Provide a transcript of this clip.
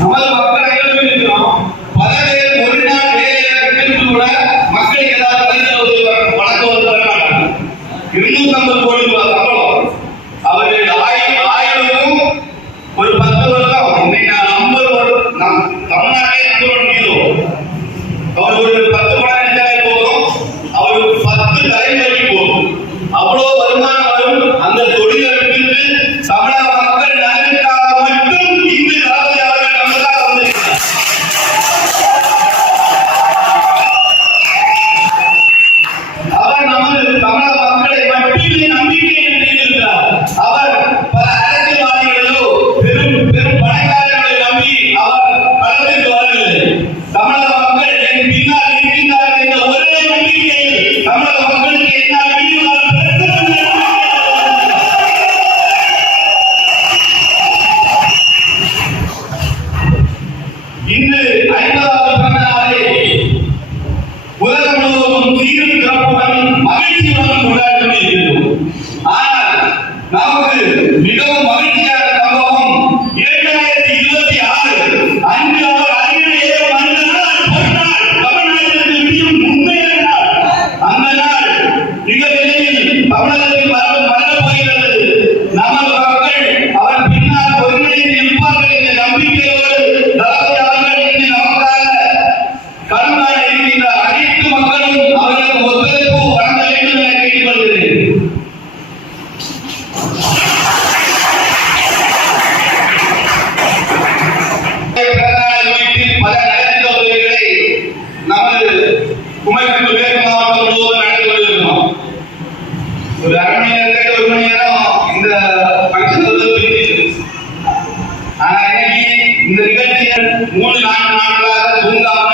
நமது மக்கள் எல்லாம் இருக்கிறோம். பல பேர் ஒரு நாள் வேலையை கூட மக்களுக்கு ஏதாவது பரிசு உதவி வழக்கம் வந்து வரமாட்டாங்க. 250 கோடி ரூபாய் சம்பளம் அவர்கள் ஆயிரமும் ஒரு 10 வருடம் இன்னைக்கு 50 வருடம் தமிழ்நாட்டே நம்பர் முடியும். அவர் ஒரு 10 படம் நினைச்சாலே போதும், அவருக்கு 10 தலைமுறைக்கு போகும். அவ்வளோ வருமானம் வரும். அந்த தொழிலை விட்டு தமிழக மக்கள் நலனுக்காக மட்டும் இன்று தளபதி அவர்கள் நமக்காக வந்திருக்கிறார். அவர் நமது தமிழக மக்களை மட்டுமே நம்பிக்கை இருக்கிறார். அவர் பல அரசியல்வாதிகளோ பெரும் பெரும் பணக்காரர்களை நம்பி அவர் களத்திற்கு வரவில்லை. தமிழக மக்கள் என் பின்னால் இருக்கின்றார்கள் என்ற ஒரே நம்பிக்கையில் தமிழக மக்களுக்கு என்னால் இன்று 50வது பிறந்த நாளை உலகம் முழுவதும் சீரும் சிறப்புடன் மகிழ்ச்சியுடன் கொண்டாடி கொண்டிருக்கிறோம். ஆனால் நமக்கு மிகவும் மகிழ்ச்சியான சம்பவம் 2026 அன்று அவர் அறிவியலே வந்த நாள் பொன்னாள் தமிழ்நாட்டிற்கு விடியும் முந்தைய நாள். அந்த நாள் மிக விரைவில் தமிழகத்தில் வரப் போகிறது. நமது மக்கள் அவர் பின்னால் ஒருங்கிணைந்து இருப்பார்கள் என்ற நம்பிக்கையோடு தளபதி அவர்கள் இன்று நமக்காக கருணாக இருக்கின்ற அனைத்து மக்களும் அவர்களுக்கு ஒத்துழைப்பு வழங்க வேண்டும் என கேட்டுக்கொள்கிறேன். பல நலத்திட்ட உதவிகளை நமது குமரி மேற்கு மாவட்டம் முழுவதும் நடத்தி கொண்டிருக்கிறோம். ஒரு அரை மணி நேரத்துக்கு 1 மணி நேரம் இந்த ஃபங்க்ஷன் வந்து ஆனா இன்னைக்கு இந்த நிகழ்ச்சிகள் 3-4 நாட்களாக தூங்காம